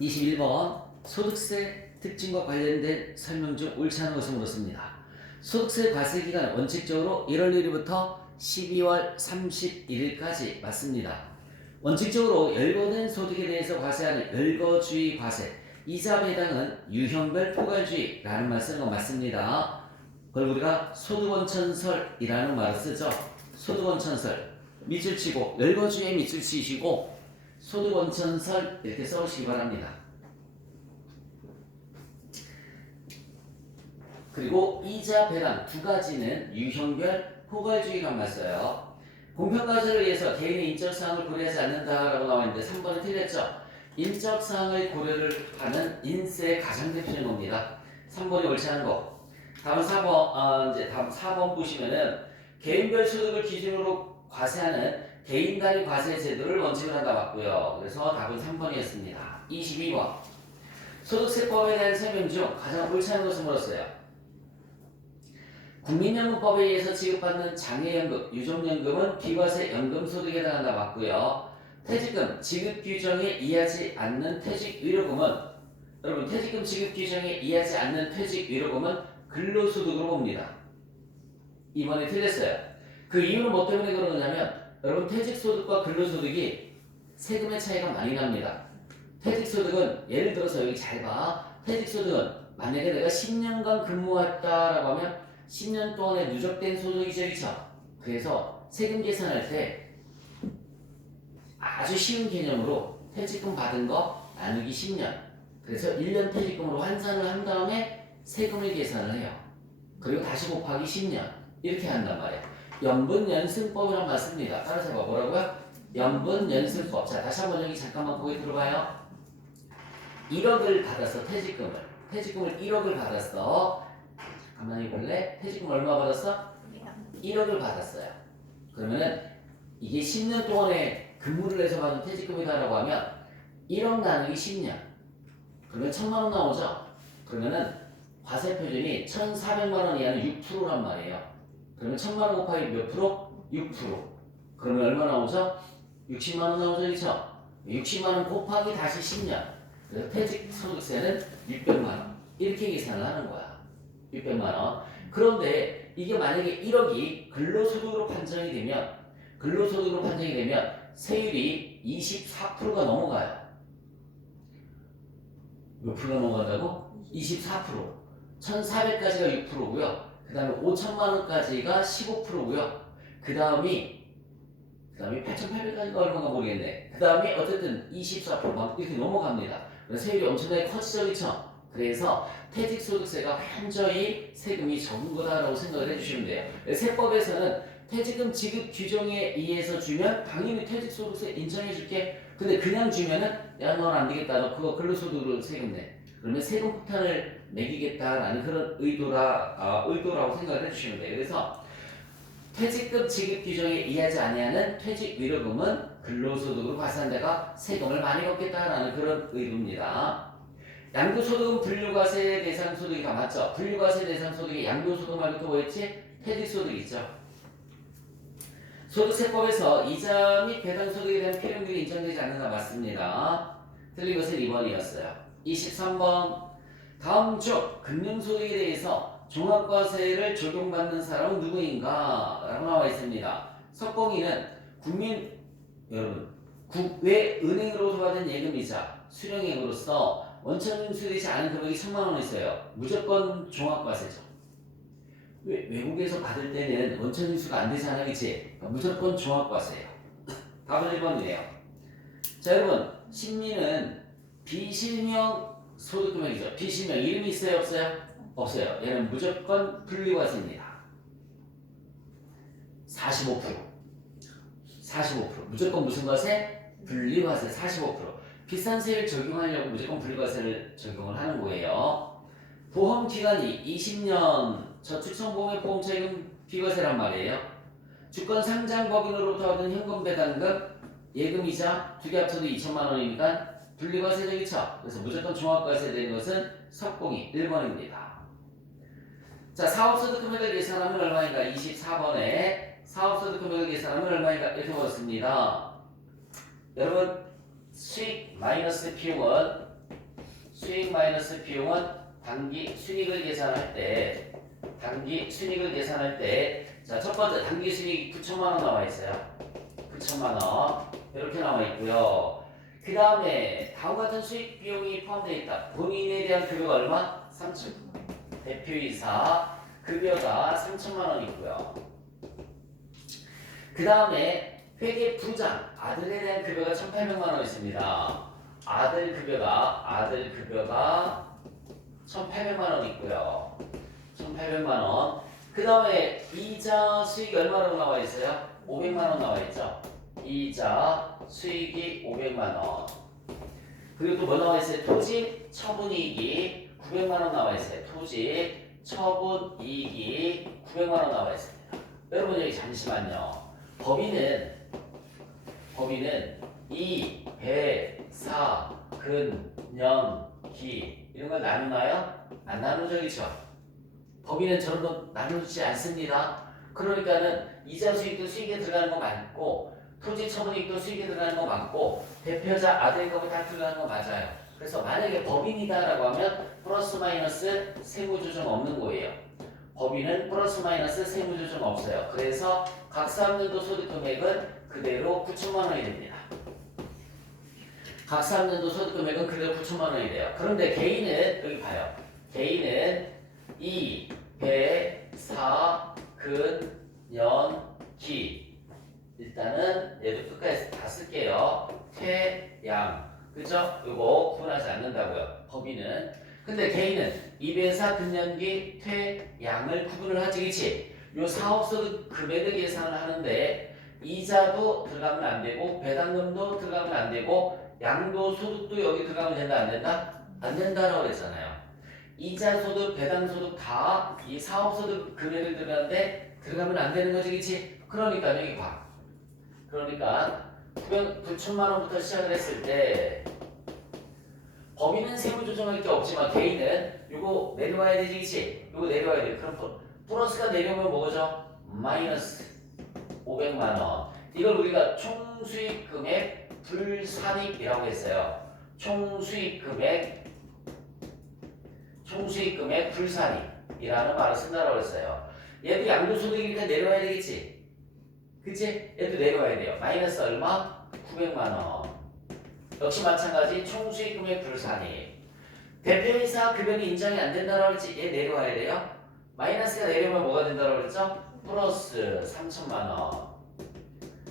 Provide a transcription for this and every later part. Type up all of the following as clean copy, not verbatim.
21번 소득세 특징과 관련된 설명 중 옳지 않은 것을 물었습니다. 소득세 과세 기간은 원칙적으로 1월 1일부터 12월 31일까지 맞습니다. 원칙적으로 열거된 소득에 대해서 과세하는 열거주의 과세, 이자 배당은 유형별 포괄주의라는 말 쓰는 건 맞습니다. 그걸 우리가 소득원천설이라는 말을 쓰죠. 소득원천설 밑줄 치고 열거주의에 밑줄 치시고 소득원천설 이렇게 써오시기 바랍니다. 그리고 이자 배당 두 가지는 유형별 포괄주의가 맞어요. 공평과세를 위해서 개인의 인적사항을 고려하지 않는다라고 나와 있는데 3번이 틀렸죠. 인적사항을 고려를 하는 인세의 가장 대표적인 겁니다. 3번이 옳지 않은 거. 다음 4번, 이제 다음 4번 보시면은 개인별 소득을 기준으로 과세하는 개인 단위 과세 제도를 원칙으로 한다 맞고요. 그래서 답은 3번이었습니다. 22번. 소득세법에 대한 설명 중 가장 옳지 않은 것을 물었어요. 국민연금법에 의해서 지급받는 장애연금, 유족연금은 비과세 연금소득에 해당한다 맞고요. 퇴직금 지급 규정에 이하지 않는 퇴직위로금은 여러분 퇴직금 지급 규정에 이하지 않는 퇴직위로금은 근로소득으로 봅니다. 이번에 틀렸어요. 그 이유는 뭐 때문에 그런 거냐면 여러분 퇴직소득과 근로소득이 세금의 차이가 많이 납니다. 퇴직소득은 예를 들어서 여기 잘 봐. 퇴직소득은 만약에 내가 10년간 근무했다라고 하면 10년 동안에 누적된 소득이죠, 그쵸? 그래서 세금 계산할 때 아주 쉬운 개념으로 퇴직금 받은 거 나누기 10년. 그래서 1년 퇴직금으로 환산을 한 다음에 세금을 계산을 해요. 그리고 다시 곱하기 10년. 이렇게 한단 말이에요. 연분연승법이란 맞습니다. 따라서 해봐. 뭐라고요? 연분연승법. 자, 다시 한번 여기 잠깐만 보기 들어봐요. 1억을 받았어, 퇴직금을 1억을 받았어. 가만히 볼래? 퇴직금 얼마 받았어? 1억을 받았어요. 그러면은 이게 10년 동안에 근무를 해서 받은 퇴직금이다라고 하면 1억 나누기 10년. 그러면 1000만 원 나오죠? 그러면은 과세 표준이 1,400만 원 이하는 6%란 말이에요. 그러면 1000만 원 곱하기 몇 프로? 6%. 그러면 얼마 나오죠? 60만 원 나오죠, 그렇죠? 60만 원 곱하기 다시 10년. 그래서 퇴직 소득세는 600만 원. 이렇게 계산을 하는 거야. 600만 원. 그런데 이게 만약에 1억이 근로소득으로 판정이 되면 세율이 24%가 넘어가요. 몇 프로가 넘어간다고? 24%. 1,400까지가 6%고요. 그 다음에 5천만 원까지가 15%고요. 그 다음이 8,800까지가 얼마가 모르겠네. 그 다음이 어쨌든 24%막 이렇게 넘어갑니다. 그래서 세율이 엄청나게 커지죠, 그렇죠? 그래서 퇴직소득세가 현저히 세금이 적은 거다라고 생각을 해주시면 돼요. 세법에서는 퇴직금 지급 규정에 의해서 주면 당연히 퇴직소득세 인정해줄게. 근데 그냥 주면은 야, 넌 안 되겠다. 너 그거 근로소득으로 세금 내. 그러면 세금 폭탄을 매기겠다라는 그런 의도라고 생각을 해주시면 돼요. 그래서 퇴직금 지급 규정에 이하지 아니하는 퇴직위로금은 근로소득으로 과세한 데가 세금을 많이 걷겠다라는 그런 의도입니다. 양도소득은 분류과세 대상 소득이 다 맞죠? 분류과세 대상 소득이 양도소득 말고 또 뭐였지? 퇴직소득 있죠? 소득세법에서 이자 및 배당소득에 대한 필요금이 인정되지 않는다 맞습니다. 틀린 것은 2번이었어요. 23번 다음 중 금융소득에 대해서 종합과세를 적용받는 사람은 누구인가? 라고 나와 있습니다. 석공이는 여러분 국외 은행으로서 받은 예금이자 수령액으로서 원천 징수되지 않은 금액이 1,000만 원 있어요. 무조건 종합과세죠. 외국에서 받을 때는 원천 징수가 안 되지 않아, 그치? 무조건 종합과세예요. 답은 1번이네요. 자, 여러분 신민은 비실명 소득금액이죠. 비실명 이름이 있어요, 없어요? 없어요. 얘는 무조건 분리과세입니다. 45%. 무조건 무슨 과세? 분리과세 45%. 비싼 세율 적용하려고 무조건 분리과세를 적용을 하는 거예요. 보험기간이 20년 저축성보험의 보험차익은 비과세란 말이에요. 주권 상장법인으로부터 받은 현금 배당금, 예금이자 두 개 합쳐도 2천만 원이니까 분리과세 되겠죠. 그래서 무조건 종합과세 되는 것은 석공이 1번입니다. 자, 사업소득 금액을 계산하면 얼마인가? 24번에 사업소득 금액을 계산하면 얼마인가? 이렇게 보았습니다. 여러분 수익 마이너스 비용은 수익 마이너스 비용은 단기 순이익을 계산할 때 자, 첫 번째 단기 순이익 9천만 원 나와 있어요. 9천만 원 이렇게 나와 있고요. 그 다음에 다음 같은 수익 비용이 포함되어 있다. 본인에 대한 급여가 얼마? 3천. 대표이사 급여가 3천만 원 있고요. 그 다음에 회계 부장 아들에 대한 급여가 1,800만 원 있습니다. 아들 급여가 1,800만 원 있고요. 1,800만 원. 그 다음에 이자 수익이 얼마로 나와 있어요? 500만 원 나와 있죠. 이자 수익이 500만 원. 그리고 또 뭐 나와 있어요? 토지 처분 이익이 900만 원 나와 있어요. 토지 처분 이익이 900만 원 나와 있습니다. 여러분 여기 잠시만요. 법인은 이, 배, 사, 근, 년, 기 이런 걸 나누나요? 안 나누죠, 그렇죠? 법인은 저런 거 나누지 않습니다. 그러니까는 이자 수익도 수익에 들어가는 거 맞고 토지 처분이익도 수익에 들어가는 거 맞고 대표자 아들 거고 다 들어가는 거 맞아요. 그래서 만약에 법인이다라고 하면 플러스 마이너스 세무조정 없는 거예요. 법인은 플러스 마이너스 세무조정 없어요. 그래서 각 3년도 소득 금액은 그대로 9천만 원이 됩니다. 각 3년도 소득 금액은 그대로 9천만 원이 돼요. 그런데 개인은 여기 봐요. 개인은 2, 배, 4, 근, 년, 기 일단은 얘도 끝까지 다 쓸게요. 퇴, 양 그죠? 요거 구분하지 않는다고요. 법인은. 근데 개인은 2배, 4, 근, 년, 기, 퇴, 양을 구분을 하지 그치? 요 사업소득 금액을 계산을 하는데 이자도 들어가면 안 되고 배당금도 들어가면 안 되고 양도소득도 여기 들어가면 된다 안 된다? 안 된다라고 했잖아요. 이자소득, 배당소득 다 이 사업소득 금액을 들어가는데 들어가면 안 되는 거지 그치? 그러니까 여기 봐. 그러니까 9천만 원부터 시작을 했을 때 법인은 세무조정할 게 없지만 개인은 요거 내려와야 되지 그치? 요거 내려와야 돼. 그럼 플러스가 내려오면 뭐죠? 마이너스 500만 원. 이걸 우리가 총수익 금액 불산익이라고 했어요. 총수익 금액 불산익이라는 말을 쓴다고 했어요. 얘도 양도소득이니까 내려와야 되겠지? 그치? 얘도 내려와야 돼요. 마이너스 얼마? 900만 원. 역시 마찬가지 총수익 금액 불산익. 대표이사 급여는 인정이 안 된다고 했지? 얘 내려와야 돼요. 마이너스가 내려오면 뭐가 된다고 그랬죠? 플러스 3천만 원.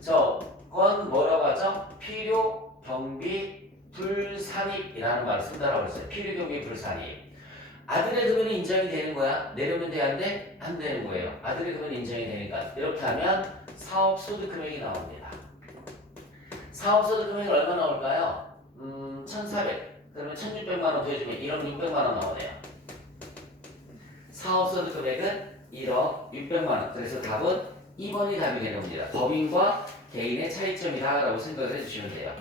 저건 뭐라고 하죠? 필요 경비 불산익이라는 말을 쓴다고 했어요. 필요 경비 불산익. 아들의 급여는 인정이 되는 거야. 내려오면 돼? 안 돼? 안 되는 거예요. 아들의 급여는 인정이 되니까. 이렇게 하면 사업소득 금액이 나옵니다. 사업소득 금액이 얼마 나올까요? 1,400. 그러면 1,600만 원 더해주면 1억 600만 원 나오네요. 사업소득 금액은 1억 600만 원. 그래서 답은 2번이 답이 되는 겁니다. 법인과 개인의 차이점이다 라고 생각을 해주시면 돼요.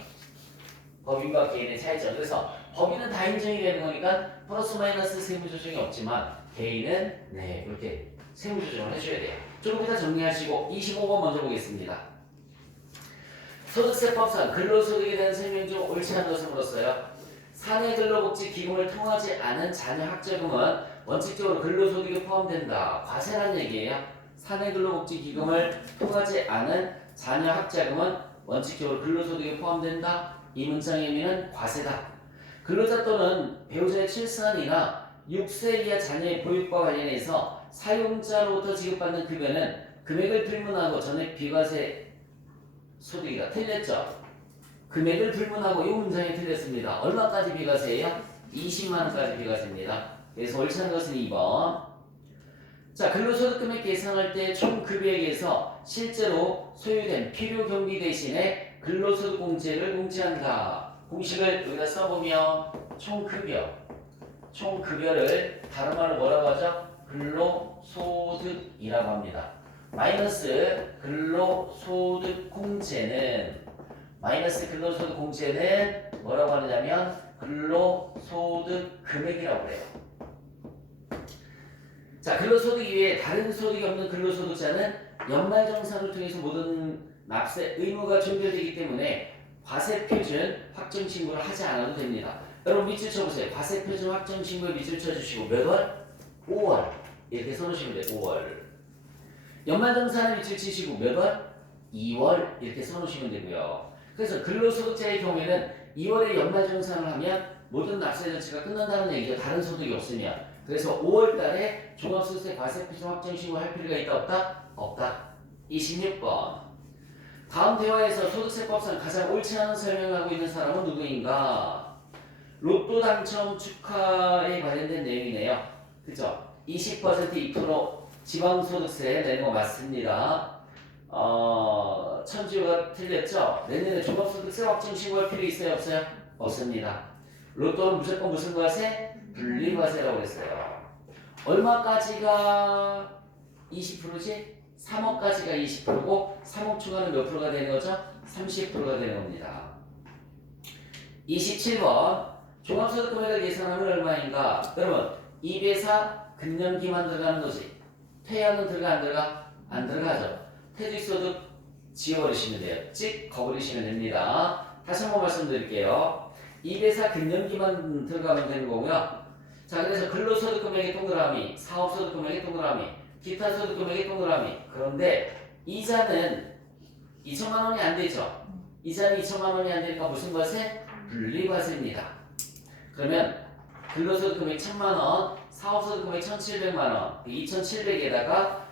법인과 개인의 차이점. 그래서 법인은 다 인정이 되는 거니까 플러스 마이너스 세무조정이 없지만 개인은 네 이렇게 세무조정을 해줘야 돼요. 조금 이따 정리하시고 25번 먼저 보겠습니다. 소득세법상 근로소득에 대한 설명 중 옳지 않은 것을 물었어요. 사내근로복지기금을 통하지 않은 자녀 학자금은 원칙적으로 근로소득에 포함된다. 과세란 얘기예요. 사내근로복지기금을 통하지 않은 자녀 학자금은 원칙적으로 근로소득에 포함된다. 이 문장의 의미는 과세다. 근로자 또는 배우자의 출산이나 6세 이하 자녀의 보육과 관련해서 사용자로부터 지급받는 급여는 금액을 불문하고 전액 비과세 소득이다. 틀렸죠? 금액을 불문하고 이 문장이 틀렸습니다. 얼마까지 비과세예요? 20만 원까지 비과세입니다. 그래서 옳지 않은 것은 2번. 자, 근로소득 금액 계산할 때 총 급여액에서 실제로 소유된 필요 경비 대신에 근로소득 공제를 공제한다. 공식을 여기다 써보면 총급여를 다른 말로 뭐라고 하죠? 근로소득이라고 합니다. 마이너스 근로소득 공제는 뭐라고 하느냐면 근로소득 금액이라고 그래요. 자, 근로소득 이외에 다른 소득이 없는 근로소득자는 연말정산을 통해서 모든 납세 의무가 종결되기 때문에 과세표준 확정 신고를 하지 않아도 됩니다. 여러분 밑줄 쳐보세요. 과세표준 확정 신고에 밑줄 쳐주시고 몇 월? 5월 이렇게 써놓으시면 돼요. 5월. 연말정산에 밑줄 치시고 몇 월? 2월 이렇게 써놓으시면 되고요. 그래서 근로소득자의 경우에는 2월에 연말정산을 하면 모든 납세 조치가 끝난다는 얘기죠. 다른 소득이 없으면. 그래서 5월 달에 종합소득세 과세표준 확정 신고할 필요가 있다 없다? 없다. 26번. 다음 대화에서 소득세법상 가장 옳지 않은 설명을 하고 있는 사람은 누구인가? 로또 당첨 축하에 관련된 내용이네요. 그죠? 20% 2% 지방소득세 내는 거 맞습니다. 천지호가 틀렸죠? 내년에 종합소득세 확정 신고할 필요 있어요? 없어요? 없습니다. 로또는 무조건 무슨 과세? 분리과세라고 그랬어요. 얼마까지가 20%지? 3억까지가 20%고 3억 추가는 몇 프로가 되는 거죠? 30%가 되는 겁니다. 27번 종합소득 금액을 계산하면 얼마인가? 여러분 2배사 근년기만 들어가는 거지. 퇴양은 들어가 안 들어가? 안 들어가죠. 퇴직소득 지워버리시면 돼요. 찍 거버리시면 됩니다. 다시 한번 말씀드릴게요. 2배사 근년기만 들어가면 되는 거고요. 자 그래서 근로소득 금액의 동그라미, 사업소득 금액의 동그라미, 기타 소득 금액의 동그라미. 그런데 이자는 2천만 원이 안 되죠. 이자는 2천만 원이 안 되니까 무슨 과세? 분리과세입니다. 그러면 근로소득 금액 1천만 원, 사업소득 금액 1,700만 원, 2,700에다가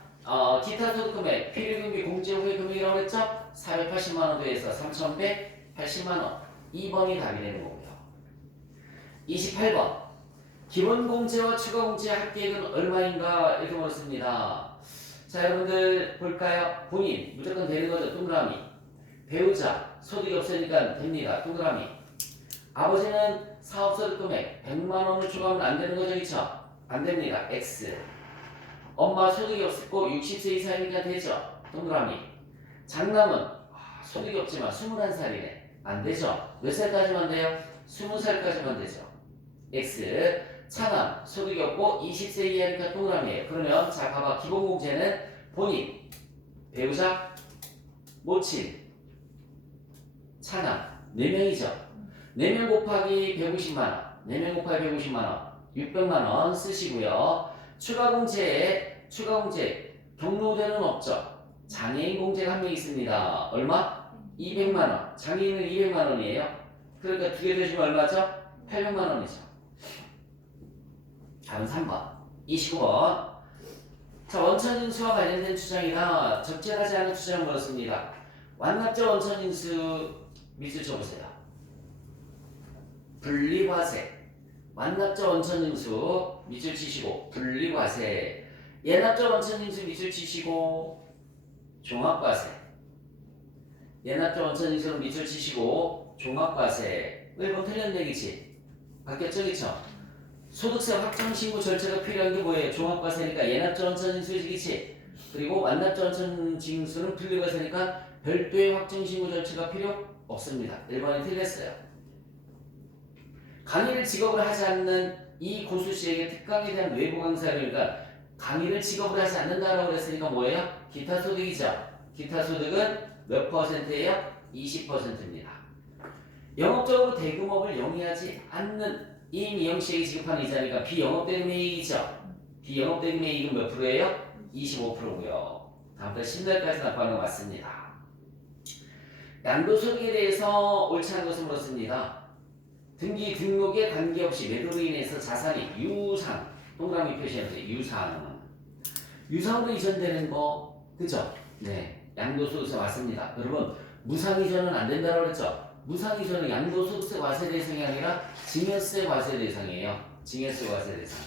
기타 소득 금액, 필요금비 공제 후의 금액이라고 했죠? 480만 원 더해서 3,180만 원. 2번이 답이 되는 거고요. 28번. 기본 공제와 추가 공제 할 계획은 얼마인가 이렇게 물었습니다. 자 여러분들 볼까요? 본인 무조건 되는 거죠. 동그라미. 배우자 소득이 없으니까 됩니다. 동그라미. 아버지는 사업소득 금액 100만 원을 추가하면 안 되는 거죠. 그쵸? 안 됩니다. X. 엄마 소득이 없고 60세 이상이니까 되죠. 동그라미. 장남은 소득이 없지만 21살이네. 안 되죠. 몇 살까지만 돼요? 20살까지만 되죠. X. 차남 소득이 없고 20세 이하니까 동그라미에요. 그러면 자 봐봐. 기본공제는 본인, 배우자, 모친, 차남 4명이죠. 4명 곱하기 150만원 4명 곱하기 150만원 600만원 쓰시고요. 추가공제 경로대는 없죠. 장애인 공제가 한 명 있습니다. 얼마? 200만원. 장애인은 200만원이에요. 그러니까 두 개 더해주면 얼마죠? 800만원이죠. 다음 3번 29번. 자 원천인수와 관련된 주장이다. 적절하지 않은 주장을 물었습니다. 완납자 원천인수 밑줄 쳐보세요. 분리과세. 완납자 원천인수 밑줄 치시고 분리과세. 예납자 원천인수 밑줄 치시고 종합과세. 예납자 원천인수는 밑줄 치시고 종합과세. 1번 틀린 얘기지. 바뀌었죠 그쵸? 소득세 확정신고 절차가 필요한 게 뭐예요? 종합과세니까 예납자 원천징수이지. 그리고 완납자 원천징수는 분리과세니까 별도의 확정신고 절차가 필요 없습니다. 1번이 틀렸어요. 강의를 직업으로 하지 않는 이 고수씨에게 특강에 대한 외부 강사를 그러니까 강의를 직업으로 하지 않는다라고 그랬으니까 뭐예요? 기타 소득이죠. 기타 소득은 몇 %예요? 20%입니다. 영업적으로 대금업을 영위하지 않는 이미영 씨에게 지급한 이자니까 비영업대금이익이죠. 비영업대금이익은 몇 프로예요? 25%고요. 다음부터 10년까지 납부하는 거 맞습니다. 양도소득에 대해서 옳지 않은 것을 물었습니다. 등기 등록에 관계없이 매도로 인해서 자산이 유상, 동그라미 표시해주세요. 유상으로 이전되는 거, 그죠? 네, 양도소득세 맞습니다. 여러분 무상 이전은 안 된다고 그랬죠? 무상 이전은 양도소득세 과세 대상이 아니라 증여세 과세 대상이에요. 증여세 과세 대상.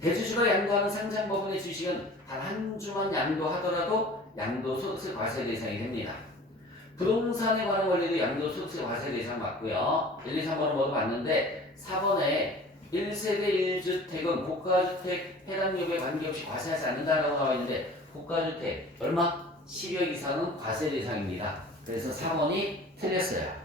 대주주가 양도하는 상장법원의 주식은 단 한 주만 양도하더라도 양도소득세 과세 대상이 됩니다. 부동산에 관한 권리도 양도소득세 과세 대상 맞고요. 1, 2, 3번은 모두 맞는데 4번에 1세대 1주택은 고가주택 해당력에 관계없이 과세하지 않는다라고 나와 있는데 고가주택 얼마? 10억 이상은 과세 대상입니다. 그래서 4번이 틀렸어요.